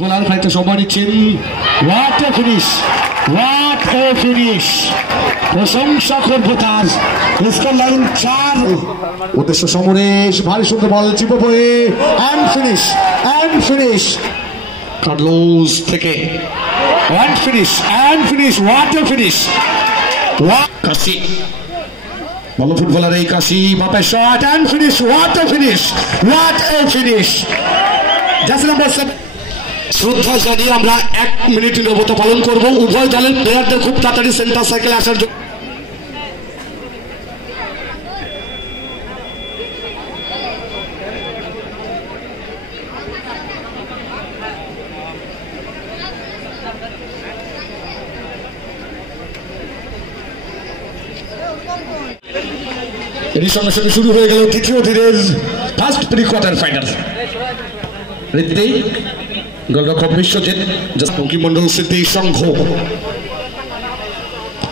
গোলার খানিকটা সময় নিচ্ছেন। What a finish, what a finish, প্রশংসা করবো তার। Score line 4। উদ্দেশ্য সমরেশ, ভারী সুন্দর বল, চিপো বয়ে and finish, and finish. Carlos থেকে and finish, and finish, what a finish. Kashi ভালো ফুটবলার এই কাশি, বাপের shot and finish, what a finish, what a finish. Jersey number 7 শ্রদ্ধা জানিয়ে আমরা 1 মিনিট নিরবতা পালন করব। উভয় দলের প্লেয়ারদের খুব তাড়াতাড়ি সেন্টার সাইকেলে আসার জন্য। এরই সঙ্গে সঙ্গে শুরু হয়ে গেল তৃতীয় দিনের first pre quarter final. Hrithik গোলরক্ষক বিশ্বজিৎ, বঙ্কিমমন্ডল স্মৃতি সংঘ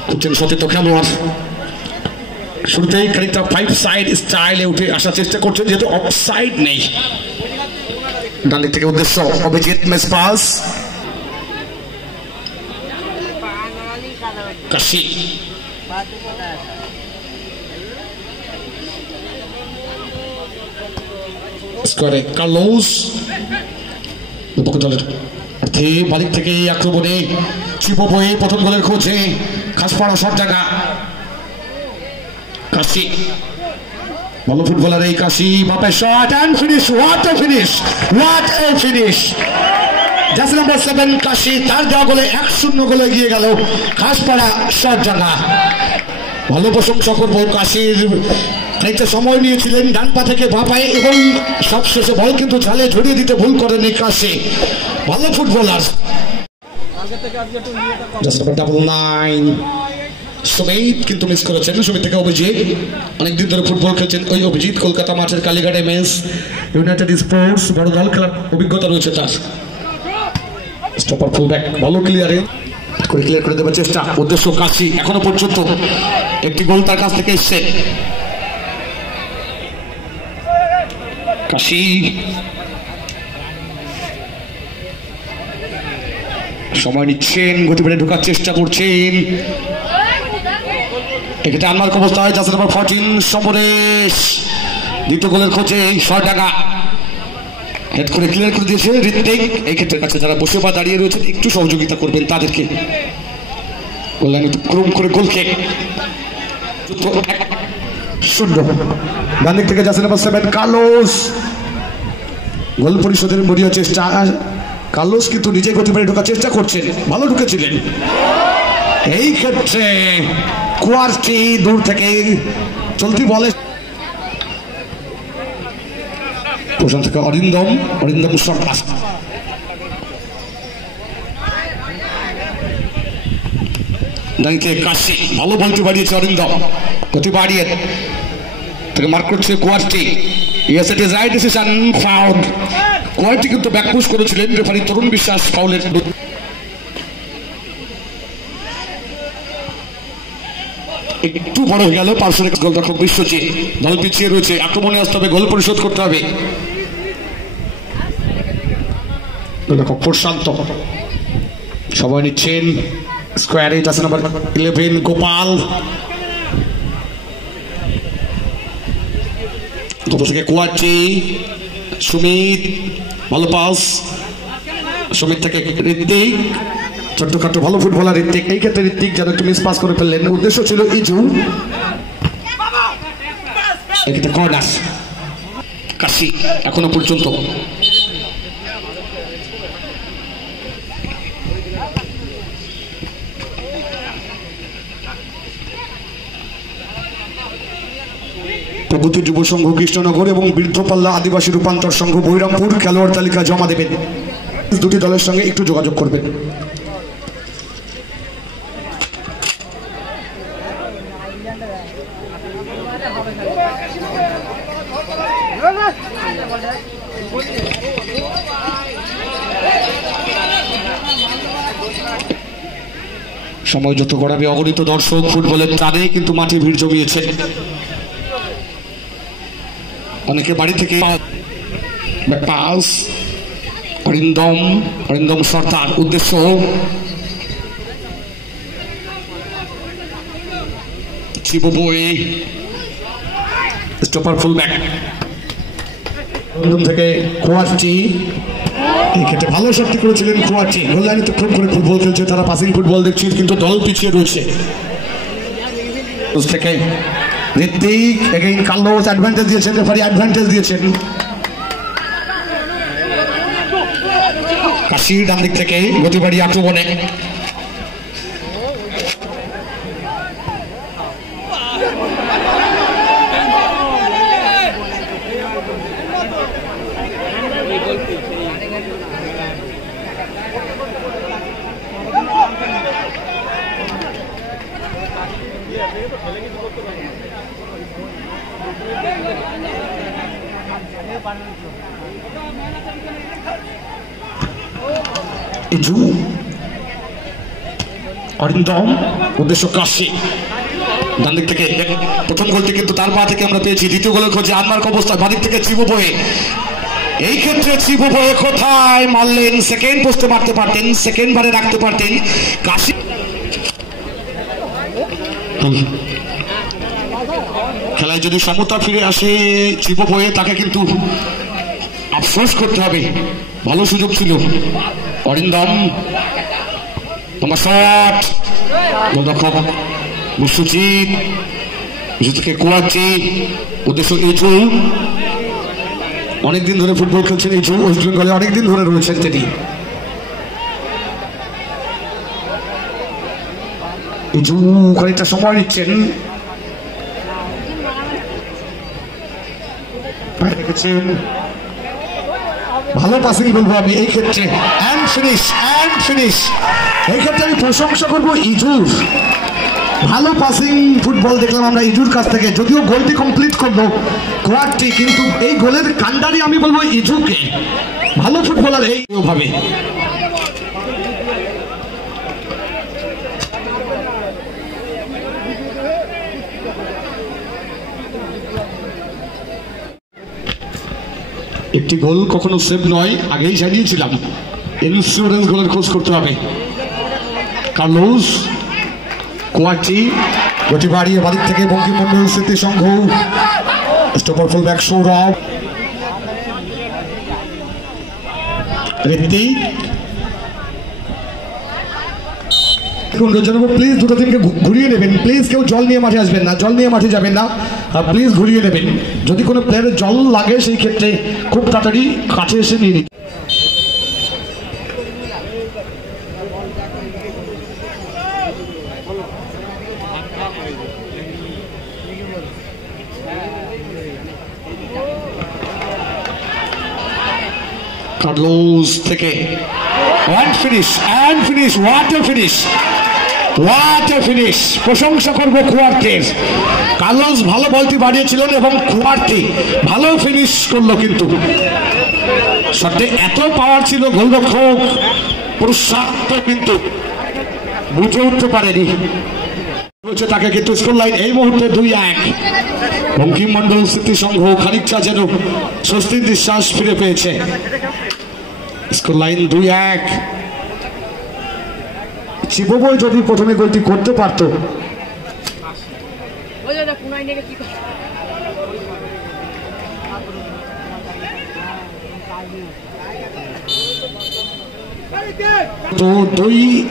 হচ্ছেন সতীর্থ খেলোয়াড়। শুরুতেই খানিকটা 5 সাইড স্টাইলে উঠে আসার চেষ্টা করছেন, যেহেতু অফ সাইড নেই। ডান দিক থেকে উদ্দেশ্য অভিজিৎ, মিস পাস। কাশি স্কোয়ারে কার্লোস, বিপক্ষ দলের বালিক থেকে আক্রমণে চিপো বয়ে প্রথম গোলের খোঁজে খাসপাড়া সব জায়গা। কাশি ভালো ফুটবলার এই কাশি, বাপের shot and finish, what a finish, what a finish. Jersey number 7 Kashi, তার দেওয়া গোলে 1-0 গোলে এগিয়ে গেল খাসপাড়া সব জায়গা। ভালো প্রশংসা করবো কাশির, খানিকটা সময় নিয়েছিলেন ডান পা থেকে বাঁ পায়ে এবং সবশেষে বল কিন্তু জালে ঝরিয়ে দিতে ভুল করেনি কাশি। ভালো ফুটবলার। ডাবল 9 সুমিত কিন্তু মিস করেছেন। সুমিত থেকে অভিজিৎ, অনেকদিন ধরে ফুটবল খেলছেন ওই অভিজিৎ। কলকাতা মাঠের কালীঘাট এমএস ইউনাইটেড স্পোর্টস বড় দল খেলার অভিজ্ঞতা রয়েছে তার। স্টপার ফুলব্যাক, ভালো ক্লিয়ারে করে ক্লিয়ার করে দেওয়ার চেষ্টা। উদ্দেশ্য কাশি, এখনো পর্যন্ত একটি গোল তার কাছ থেকে এসছে। কাশি সময় নিচ্ছেন, গতি বেড়ে ঢোকার চেষ্টা করছেন। এক্ষেত্রে আনমার্ক অবস্থায় জার্সি নাম্বার 14 সমরেশ, দ্বিতীয় গোলের খোঁজে 6 টাকা হেড করে ক্লিয়ার করে দিয়েছে ঋত্বিক। এই ক্ষেত্রে কাছে যারা বসে বা দাঁড়িয়ে রয়েছেন একটু সহযোগিতা করবেন তাদেরকে। গোল লাইন ক্রম করে গোল খেক 0। ডান দিক থেকে জার্সি নাম্বার 7 কার্লোস, গোল পরিশোধের মরিয়া চেষ্টা। কার্লোস কিন্তু নিজে গতি বেড়ে ঢোকার চেষ্টা করছেন, ভালো ঢুকেছিলেন। এই ক্ষেত্রে কুয়ার্টি দূর থেকে চলতি বলে প্রশান্ত থেকে অরিন্দম, অরিন্দম সরকার দাঁড়িয়ে কাশি, ভালো বলতে বাড়িয়েছে অরিন্দম, গতি বাড়িয়ে থেকে মার্ক করছে কুয়ার্টি। Yes, it is right decision, foul. কুয়ার্টি কিন্তু ব্যাকপুশ করেছিলেন রেফারি তরুণ বিশ্বাস ফাউলের। একটু বড় হয়ে গেল পার্শ্ব গোলরক্ষক বিশ্বজিৎ, দল পিছিয়ে রয়েছে, আক্রমণে আসতে হবে, গোল পরিশোধ করতে হবে। গোলরক্ষক প্রশান্ত সময় নিচ্ছেন স্কোয়ারে, জার্সি নাম্বার 11 গোপাল, থেকে কুয়ার্টি, সুমিত, ভালো পাস সুমিত থেকে ঋত্বিক, ছোট্টখাটো ভালো ফুটবলার ঋত্বিক। এই ক্ষেত্রে ঋত্বিক যেন একটু মিস পাস করে ফেললেন। উদ্দেশ্য ছিল ইজু, এক্ষেত্রে কর্নার। কাশি এখনো পর্যন্ত প্রগতি যুব সংঘ কৃষ্ণনগর এবং বৃদ্ধপাল্লা আদিবাসী রূপান্তর সংঘ বৈরামপুর খেলোয়াড় তালিকা জমা দেবেন। দুটি দলের সঙ্গে একটু যোগাযোগ করবেন। সময় যত গড়াবে অগণিত দর্শক ফুটবলের টানে কিন্তু মাঠে ভিড় জমিয়েছে। অনেকে বাড়ি থেকে পাস অরিন্দম সর্দার উদ্দেশ্য চিবুবই স্টপার ফুলব্যাক থেকে কোয়ার্টি এই ক্ষেত্রে ভালো শক্তি করেছিলেন কোয়ার্টি গোল লাইনে তো খুব করে ফুটবল খেলছে তারা পাসিং ফুটবল দেখছি কিন্তু দল পিছিয়ে রয়েছে থেকে ঋত্বিক এগেইন কার্লোস অ্যাডভান্টেজ দিয়েছেন রেফারি অ্যাডভান্টেজ দিয়েছেন কাশির ডান দিক থেকে গতিবাড়ি আক্রমণে অরিন্দম উদ্দেশ্য কাশি ডান দিক থেকে প্রথম গোলটি কিন্তু তার পা থেকে আমরা পেয়েছি দ্বিতীয় গোলের খোঁজে আনমার্ক অবস্থা বাদিক থেকে চিবুবই এই ক্ষেত্রে চিবুবই কোথায় মারলেন সেকেন্ড পোস্টে মারতে পারতেন সেকেন্ড বারে রাখতে পারতেন কাশি খেলায় যদি সমতা ফিরে আসে চিবুবই তাকে কিন্তু আফসোস করতে হবে ভালো সুযোগ ছিল অরিন্দম তোমার শট গোলরক্ষক বিশ্বজিৎ থেকে কোয়ার্টি উদ্দেশ্য ইজু অনেকদিন ধরে ফুটবল খেলছেন ইজু ওয়েস্ট বেঙ্গলে অনেকদিন ধরে রয়েছেন তিনি ইজু খানিকটা সময় নিচ্ছেন ভালো পাসিং বলবো আমি এই ক্ষেত্রে এন্ড ফিনিশ এই ক্ষেত্রে আমি প্রশংসা করবো ইজুর ভালো পাসিং ফুটবল দেখলাম আমরা ইজুর কাছ থেকে যদিও গোলটি কমপ্লিট করবো কোয়ার্টি কিন্তু এই গোলের কান্ডারি আমি বলবো ইজুকে ভালো ফুটবলার এইভাবে একটি গোল কখনো সেভ নয় আগেই জানিয়েছিলাম ইন্স্যুরেন্স গোলের খোঁজ করতে হবে কার্লোস কোয়ার্টি গতি বাড়িয়ে বাদিক থেকে বঙ্কিমমন্ডল স্মৃতি সংঘ stopper fullback Sourav Hrithik please দুটো টিমকে ঘুরিয়ে নেবেন প্লিজ কেউ জল নিয়ে মাঠে আসবেন না জল নিয়ে মাঠে যাবেন না প্লিজ ঘুরিয়ে নেবেন যদি কোনো প্লেয়ারের জল লাগে সেই ক্ষেত্রে খুব তাড়াতাড়ি কাছে এসে নিয়ে নিন কার্লোস থেকে হোয়াট এ ফিনিশ প্রশংসা করবো কুয়ার্টির কার্লোস ভালো বলটি বাড়িয়েছিলেন এবং কুয়ার্টি ভালো ফিনিশ করলো কিন্তু শটে এত পাওয়ার ছিল গোলরক্ষক পুরুষার্থ কিন্তু বুঝে উঠতে পারেনি তাকে কিন্তু স্কোর লাইন এই মুহূর্তে 2-1 বঙ্কিমমন্ডল স্মৃতি সংঘ খানিকটা যেন স্বস্তির নিঃশ্বাস ফিরে পেয়েছে স্কোর লাইন 2-1 চিবুবই যদি প্রথমে গোলটি করতে পারত তো 2-1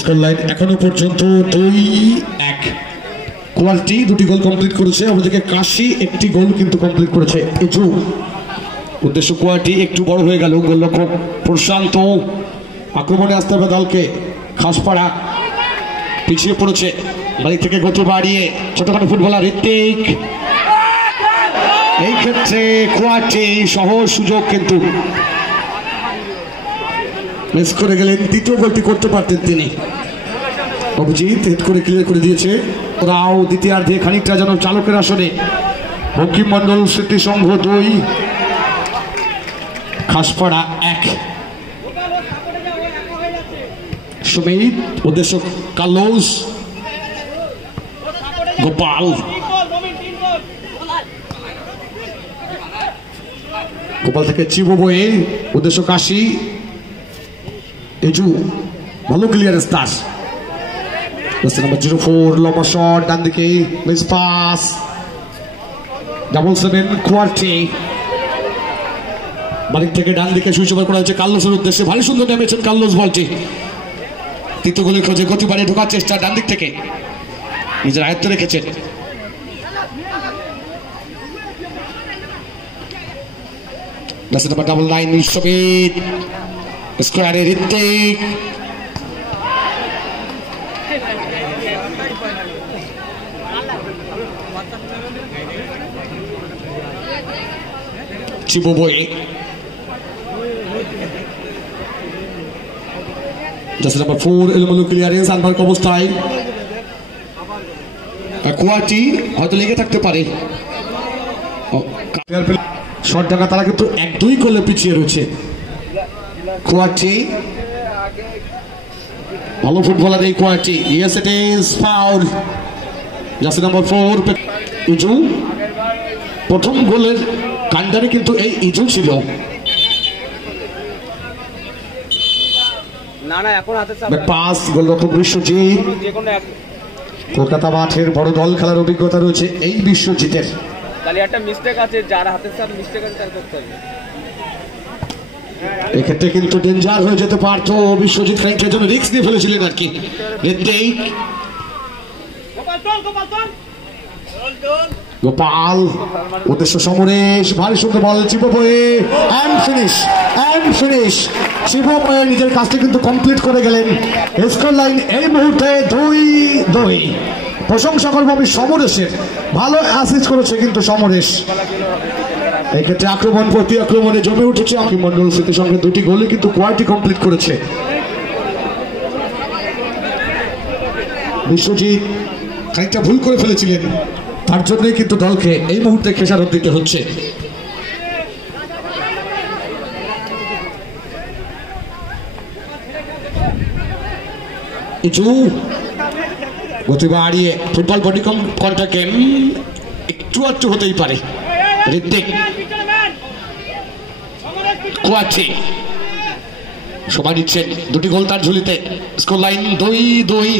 স্কোর লাইন এখনো পর্যন্ত 2-1 কোয়ালিটি দুটি গোল কমপ্লিট করেছে, অন্যদিকে কাশি একটি গোল কিন্তু কমপ্লিট করেছে। ইজু উদ্দেশ্য কোয়ালিটি একটু বড় হয়ে গেল, গোলরক্ষক প্রশান্ত আক্রমণে আসতে হবে দলকে। খাসপাড়া পিছিয়ে পড়েছে, বাড়ি থেকে গতি বাড়িয়ে ছোটখাটো ফুটবলার ঋত্বিক, এই ক্ষেত্রে কোয়ালিটি সহজ সুযোগ কিন্তু মিস করে গেলেন। দ্বিতীয় গোলটি করতে পারতেন তিনি। অভিজিৎ হেড করে ক্লিয়ার করে দিয়েছে। রাও দ্বিতীয়ার্ধে খানিকটা যেন চালকের আসনে। বঙ্কিম মন্ডল স্মৃতি সংঘ 2, খাসপাড়া 1। সুমিত উদ্দেশ্য কার্লোস, গোপাল, গোপাল থেকে চিবো বয়ে উদ্দেশ্য কাশি, ইজু ভালো ক্লিয়ারেন্স তার। নাম্বার 04 লম্বা শট ডান দিকে, মিস পাস, 7 কোয়ার্টি বাড়ি থেকে ডান দিকে সুইচ ওভার করা হয়েছে কার্লোসের উদ্দেশ্যে। ভারী সুন্দর নেমেছেন কার্লোস বলটি। তৃতীয় গোলের খোঁজে গতি বাড়িয়ে ঢোকার চেষ্টা ডান দিক থেকে, নিজের আয়ত্ত রেখেছেন। নাম্বার 99 সুমিত, স্কোয়ারে ঋত্বিক, চিবো বয়ে, নাম্বার 4 এলোমেলো ক্লিয়ারেন্স আনবার্ক অবস্থায়। কোয়াটি হয়তো লেগে থাকতে পারে, শট ডাকা তারা কিন্তু 1-2 গোলে পিছিয়ে রয়েছে। কোয়াটি ভালো ফুটবলার এই কোয়াটি। Yes it is foul. Jersey number 4 ইজু, প্রথম গোলের কান্ডারে কিন্তু এই ইজু ছিল। পাস গোলরক্ষক বিশ্বজিৎ, কলকাতা মাঠের বড় দল খেলার অভিজ্ঞতা রয়েছে এই বিশ্বজিতের। এক্ষেত্রে কিন্তু ডেঞ্জার হয়ে যেতে পারতো। বিশ্বজিৎ খানিকটার জন্য রিস্ক নিয়ে ফেলেছিলেন আর কি। গোপাল উদ্দেশ্য সমরেশ, ভারী সুন্দর বল, চিবো বয়ে এন্ড ফিনিশ। চিবো বয়ে নিজের কাজটি কিন্তু কমপ্লিট করে গেলেন। স্কোর লাইন এই মুহূর্তে 2-2। প্রশংসা করবো আমি সমরেশের, ভালো অ্যাসিস্ট করেছে কিন্তু সমরেশ। এক্ষেত্রে আক্রমণ প্রতি আক্রমণে জমে উঠেছে। মন্ডল স্মৃতির সঙ্গে 2টি গোলে কিন্তু কোয়ালিটি কমপ্লিট করেছে। বিশ্বজিৎ খানিকটা ভুল করে ফেলেছিলেন, তার জন্যই কিন্তু দলকে এই মুহূর্তে খেসারত দিতে হচ্ছে। গতি বাড়িয়ে ফুটবল বডি কন্ট্যাক্ট গেম একটু হতেই পারে। ঋত্বিক, কোয়াচি সময় নিচ্ছেন, 2টি গোল তার ঝুলিতে। Score line 2-2।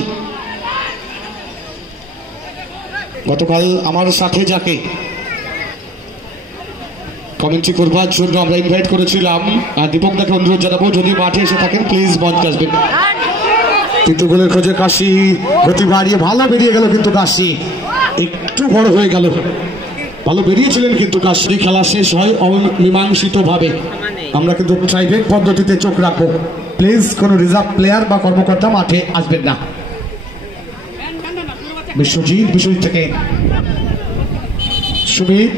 গতকাল আমার সাথে যাকে কমেন্ট্রি করবার জন্য আমরা ইনভাইট করেছিলাম, দীপক দাকে অনুরোধ জানাবো যদি মাঠে এসে থাকেন প্লিজ মঞ্চে আসবেন। তৃতীয় গোলের খোঁজে কাশি, গতি বাড়িয়ে ভালো বেরিয়ে গেল কিন্তু কাশি একটু বড় হয়ে গেল। ভালো বেরিয়েছিলেন কিন্তু কাশি। খেলা শেষ হয় অমীমাংসিত ভাবে। আমরা কিন্তু ট্রাইব্রেক পদ্ধতিতে চোখ রাখবো। প্লিজ কোনো রিজার্ভ প্লেয়ার বা কর্মকর্তা মাঠে আসবেন না। বিশ্বজিৎ থেকে সুমিত,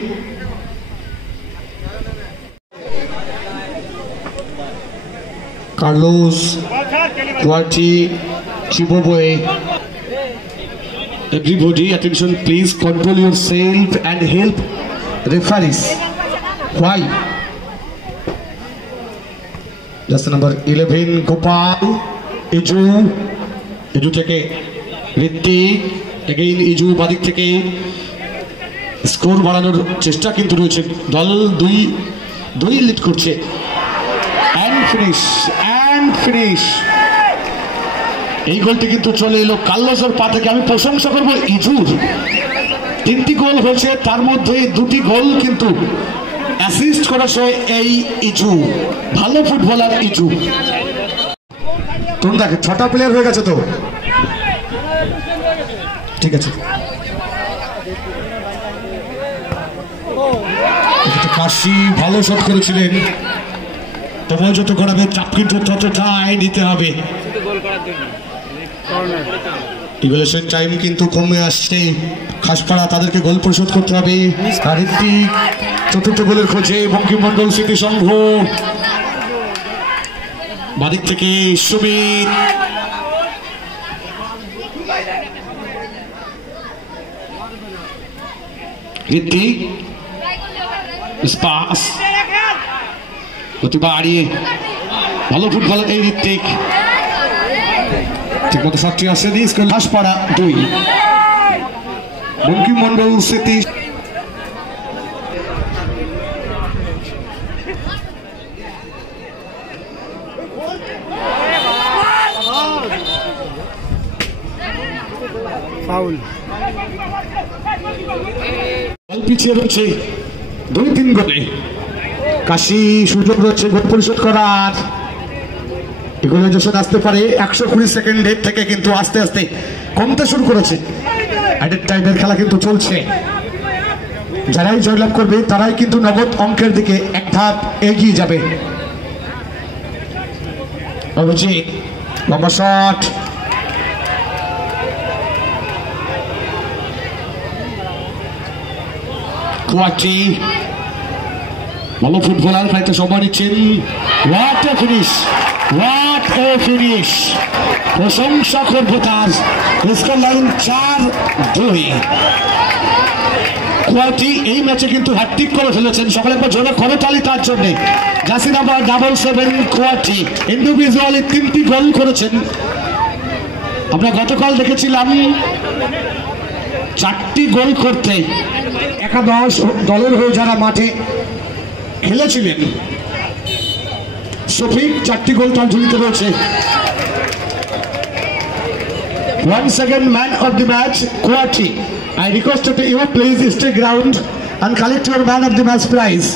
কার্লোস, কোয়াটি, চিবো বয়ে। Everybody attention please, control yourself and help referees. Why? Just number 11 Gopal, ইজু থেকে ঋত্বিক, এগেইন ইজু বাদিক থেকে। স্কোর বাড়ানোর চেষ্টা কিন্তু রয়েছে, দল 2 লিড করছে। And finish. এই গোলটি কিন্তু চলে এলো কার্লোসের পা থেকে। আমি প্রশংসা করবো ইজুর, 3টি গোল হয়েছে, তার মধ্যে 2টি গোল কিন্তু অ্যাসিস্ট করেছে এই ইজু। ভালো ফুটবলার ইজু। তুমি দেখে 6টা প্লেয়ার হয়ে গেছে তো, ঠিক আছে। কাশি ভালো শট করেছিলেন, তবে যত করাবে চাপ কিন্তু ততটাই নিতে হবে। ইভ্যালুয়েশন টাইম কিন্তু কমে আসছে, খাসপাড়া তাদেরকে গোল পরিশোধ করতে হবে। আর ঋত্বিক চতুর্থ গোলের খোঁজে বঙ্কিমমন্ডল স্মৃতি সংঘ। বাদিক থেকে সুমিত, ঋত্বিক পাস গতি বাড়িয়ে ভালো ফুটবল এই ঋত্বিক, ঠিক মতো শটটি আসেনি। ঘাসপাড়া 2, বঙ্কিমমন্ডল স্মৃতি। ফাউল পিছিয়ে রয়েছে 2-3 গোলে। কাশি সুযোগ রয়েছে গোল পরিশোধ করার, এগুলো যখন আসতে পারে 120 সেকেন্ডের থেকে কিন্তু আস্তে আস্তে কমতে শুরু করেছে। অ্যাডেড টাইমের খেলা কিন্তু চলছে, যারাই জয়লাভ করবে তারাই কিন্তু নগদ অঙ্কের দিকে এক ধাপ এগিয়ে যাবে। অভিজিৎ লম্বা শট, কুয়াটি ভালো ফুটবলার, খানিকটা সময় নিচ্ছেন। What a finish, what a finish, প্রশংসা করবো তার। Score line 4-2। কুয়াটি এই ম্যাচে কিন্তু হ্যাটট্রিক করে ফেলেছেন, সকালে একবার জোরে করতালি তার জন্য। জার্সি নাম্বার 77 কুয়াটি ইন্ডিভিজুয়ালি 3টি গোল করেছেন। আমরা গতকাল দেখেছিলাম 4টি গোল করতে একাদশ দলের হয়ে যারা মাঠে খেলেছিলেন। শফিক 4টি গোল তার ঝুলিতে রয়েছে। Once again man of the match Kuati. I request you to please stay ground and collect your man of the match prize.